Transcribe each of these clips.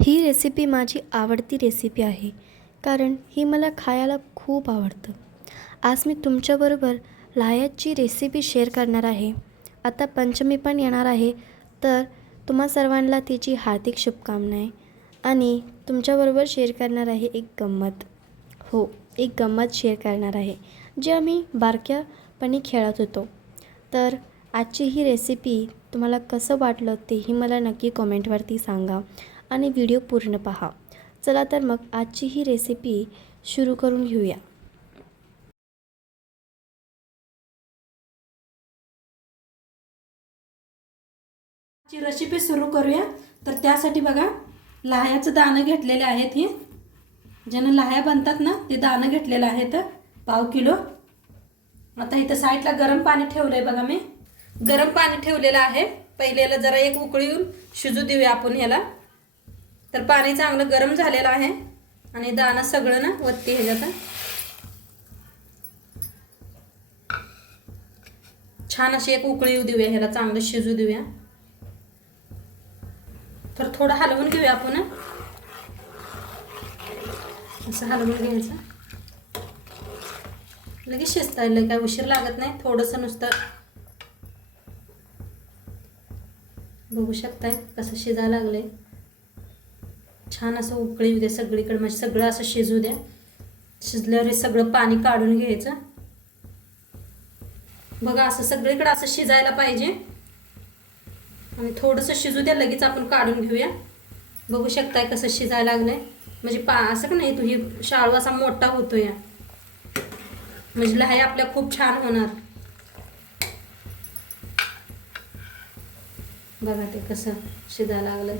ही recipe माझी आवडती recipe आहे कारण ही मला खायला खूप आवडतं. आज मी तुमच्याबरोबर लाह्याची रेसिपी शेअर करणार आहे. आता पंचमी पण येणार आहे तर तुम्हा सर्वांना तिची हार्दिक शुभकामना आहे आणि तुमच्याबरोबर शेअर करणार आहे एक गंमत. हो एक गंमत शेअर करणार आहे जे आम्ही बारक्यापणी खेळत होतो. तर आजची ही रेसिपी तुम्हाला कसं वाटलं तेही मला नक्की कॉमेंटवरती सांगा. आणि व्हिडिओ पूर्ण पहा. चला तर मग आजची ही रेसिपी सुरू करून घेऊया. आजची रेसिपी सुरू करूया. तर त्यासाठी बघा लाह्याचं दाणं घेतलेले आहेत हे. ज्यानं लाह्या बनतात ना ते दाणं घेतलेलं आहेत. पाव किलो. आता इथं साईडला गरम पाणी ठेवलं आहे बघा मी. गरम पाणी ठेवलेलं आहे. पहिल्याला जरा एक उकळी येऊन शिजू देऊया आपण याला तर पाणी चांगलं गरम झालेलं आहे. आणि दाणं सगळं ना वत्ती ह्याच्यात. छान अशी एक उकळी येऊ देऊया ह्याला चांगलं शिजू देऊया. तर थोडं हलवून घेऊया आपण असं हलवून घ्यायचं. लगेच शिजता येईल काय उशीर लागत नाही थोडंसं नुसतं. बघू शकताय कसं शिजायला लागलंय. छान असं उकळी येऊ द्या सगळीकडे. म्हणजे सगळं असं शिजू द्या. शिजल्यावर हे सगळं पाणी काढून घ्यायचं. बघा असं सगळीकडे असं शिजायला पाहिजे. आणि थोडंसं शिजू द्या लगेच आपण काढून घेऊया. बघू शकताय कसं शिजायला लागलंय. म्हणजे पा असं का नाही तू ही शाळू असा मोठा होतो या म्हणजे लहाई आपल्या खूप छान होणार. बघा ते कसं शिजायला लागलं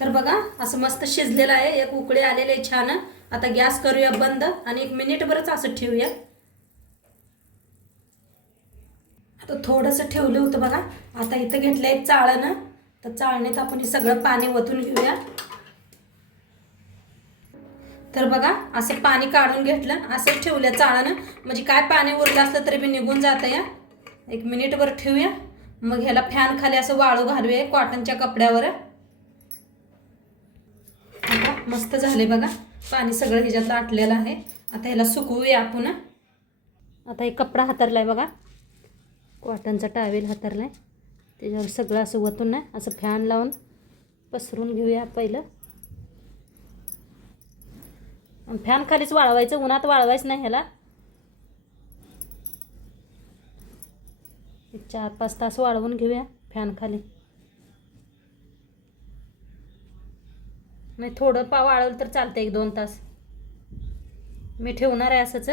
तर बघा असं मस्त शिजलेलं आहे. एक उकळी आलेले आहे छान. आता गॅस करूया बंद आणि एक मिनिटभरच असं ठेवूया. आता थोडंसं ठेवलं होतं बघा. आता इथं घेतलं एक चाळणं. तर चाळणीत आपण हे सगळं पाणी ओतून घेऊया. तर बघा असं पाणी काढून घेतलं. असं ठेवलं चाळणं. म्हणजे काय पाणी उरलं असलं तरी मी निघून जातं या. एक मिनिटभर ठेवूया. मग ह्याला फॅन खाली असं वाळू घालूया कॉटनच्या कपड्यावर. मस्त झाले बघा. पाणी सगळं ह्याच्यात आटलेलं आहे. आता ह्याला सुकवूया आपण आता एक कपडा हातरला आहे बघा. कॉटनचा टावेल हातरला आहे त्याच्यावर सगळं असं वतून ना असं फॅन लावून पसरून घेऊया पहिलं. फॅन खालीच वाळवायचं उन्हात वाळवायचं नाही ह्याला. चार पाच तास वाळवून घेऊया फॅन खाली. नाही थोडं पा वाळवलं तर चालतं एक दोन तास. मी ठेवणार आहे असंच.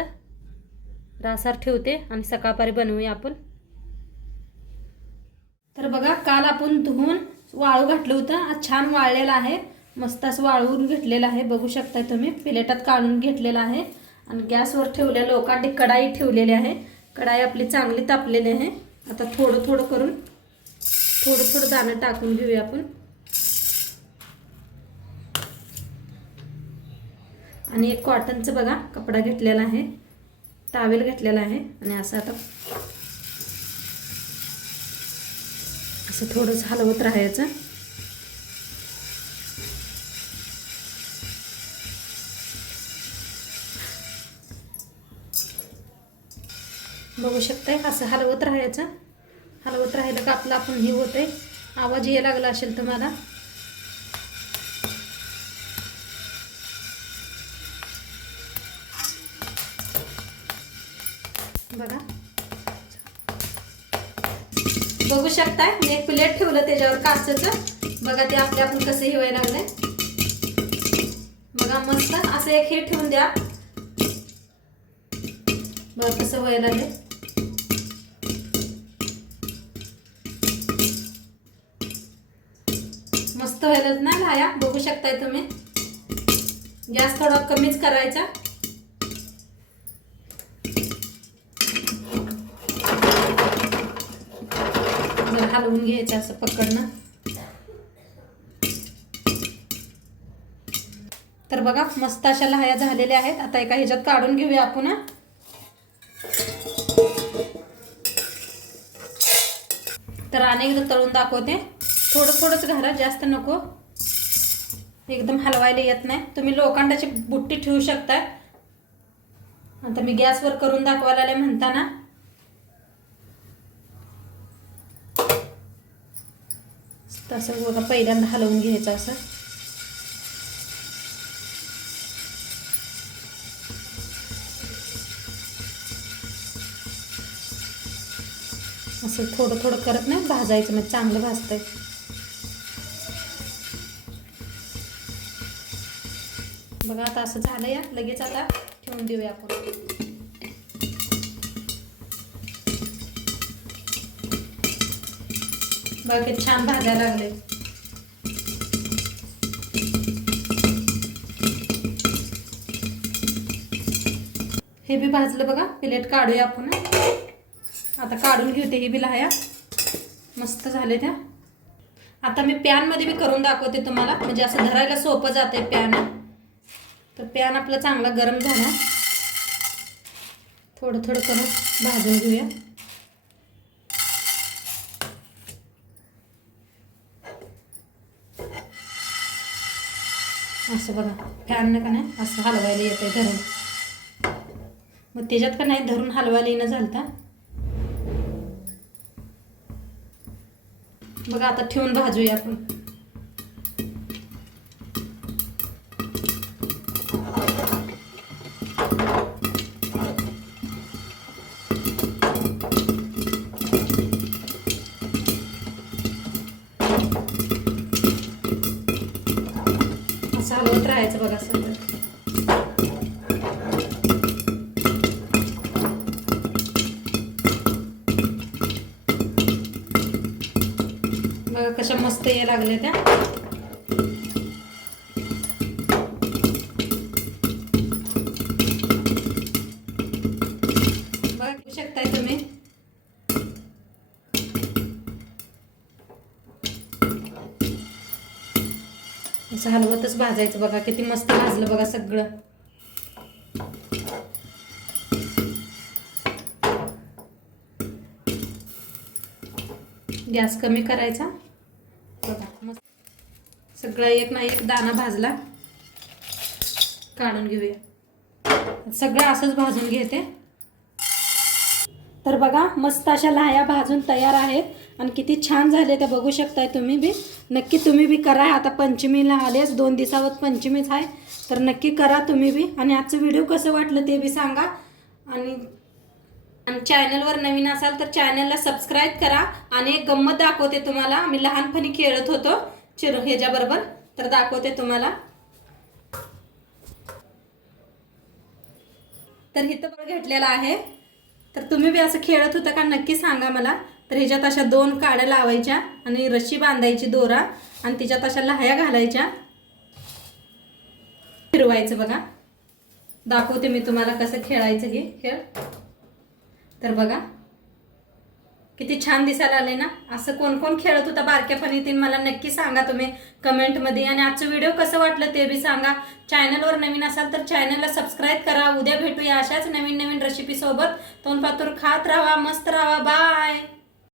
रासार ठेवते. आणि सकाळपारी बनवूया आपण. तर बघा काल आपण धुवून वाळू घातलं होतं. आज छान वाळलेलं आहे. मस्त असं वाळवून घेतलेलं आहे. बघू शकताय तुम्ही. प्लेटात काढून घेतलेलं आहे. आणि गॅसवर ठेवलेलं लोकांनी कढाई ठेवलेली आहे. कढाई आपली चांगली तापलेली आहे. आता थोडं थोडं करून थोडं थोडं दाणं टाकून घेऊया आपण. आणि एक कॉटनचं बघा कपडा घेतलेला आहे. टावेल घेतलेला आहे. आणि असं आता असं थोडंसं हलवत राहायचं. बघू शकताय असं हलवत राहायचं. हलवत राहिलं का आपलं आपण हे होतंय. आवाज यायला लागला असेल तुम्हाला बघा बघू शकताय मी एक प्लेट ठेवलं त्याच्यावर काचचं. बघा ते आपल्या आपण कसं हे लागलंय. बघा मस्त असं एक हे ठेवून द्या. बघा कसं व्हायला लागले मस्त व्हायला ना लाया बघू शकताय तुम्ही. गॅस थोडा कमीच करायचा जरा हलवून घ्यायचं असं पकडणं. तर बघा मस्त अशा लहाया झालेल्या आहेत. आता एका ह्याच्यात काढून घेऊया आपण तर अनेकदा तळून दाखवते. थोडं थोडंच घाला जास्त नको. एकदम हलवायला येत नाही. तुम्ही लोखंडाची बुट्टी ठेवू शकता. आता मी गॅसवर करून दाखवायला म्हणताना. तसं बघा पहिल्यांदा हलवून घ्यायचं असं. असं थोडं थोडं करत नाही भाजायचं म्हणजे चांगलं भाजतंय. बघा आता असं झालं या लगेच आता ठेवून देऊया आपण. बाकी छान भाज्या लागले. हे बी भाजलं बघा प्लेट काढूया आपण. आता काढून घेते हे बी लाह्या. मस्त झाले त्या. आता मी पॅनमध्ये बी करून दाखवते तुम्हाला. म्हणजे असं धरायला सोपं जाते पॅन तर पॅन आपला चांगला गरम झाला. थोडं थोडं करून भाजून घेऊया. असं बघा. फॅन का नाही? असं हलवायला येतंय धरून. मग त्याच्यात का नाही धरून हलवायला येणं झालता? बघा आता ठेवून भाजूया आपण. असं राहायचं बघा सगळं. बघा कशा मस्त ये लागल्या त्या. असं हलवतच भाजायचं बघा किती मस्त भाजलं बघा सगळं. गॅस कमी करायचा. बघा मस्त. सगळं एक ना एक दाणा भाजला. काढून घेऊया. सगळं असंच भाजून घेते. तर बघा मस्त अशा लाह्या भाजून तयार आहेत. आणि किती छान झाले ते बघू शकताय तुम्ही बी. नक्की तुम्ही बी करा. आता पंचमीला आलेच दोन दिवसावर पंचमीच आहे. तर नक्की करा तुम्ही बी. आणि आजचं व्हिडिओ कसं वाटलं ते बी सांगा. आणि आणि चॅनलवर नवीन असाल तर चॅनलला सबस्क्राईब करा. आणि एक गंमत दाखवते तुम्हाला. आम्ही लहानपणी खेळत होतो. चिर ह्याच्याबरोबर. तर दाखवते तुम्हाला. तर हिथं पण घेतलेलं आहे. तर तुम्ही बी असं खेळत होतं का? नक्की सांगा मला. तर ह्याच्यात अशा दोन काड्या लावायच्या आणि रशी बांधायची दोरा आणि तिच्यात अशा लहाया घालायच्या. फिरवायचं बघा. दाखवते मी तुम्हाला कसं खेळायचं हे खेळ. तर बघा. किती छान दिसायला आले ना? असं कोण कोण खेळत होता बारक्यापणी ते मला नक्की सांगा तुम्ही कमेंटमध्ये. आणि आजचं व्हिडिओ कसं वाटलं ते बी सांगा. चॅनलवर नवीन असाल तर चॅनलला सबस्क्राईब करा. उद्या भेटूया अशाच नवीन नवीन रेसिपीसोबत तोंडपातूर खात राहा मस्त राहा. बाय!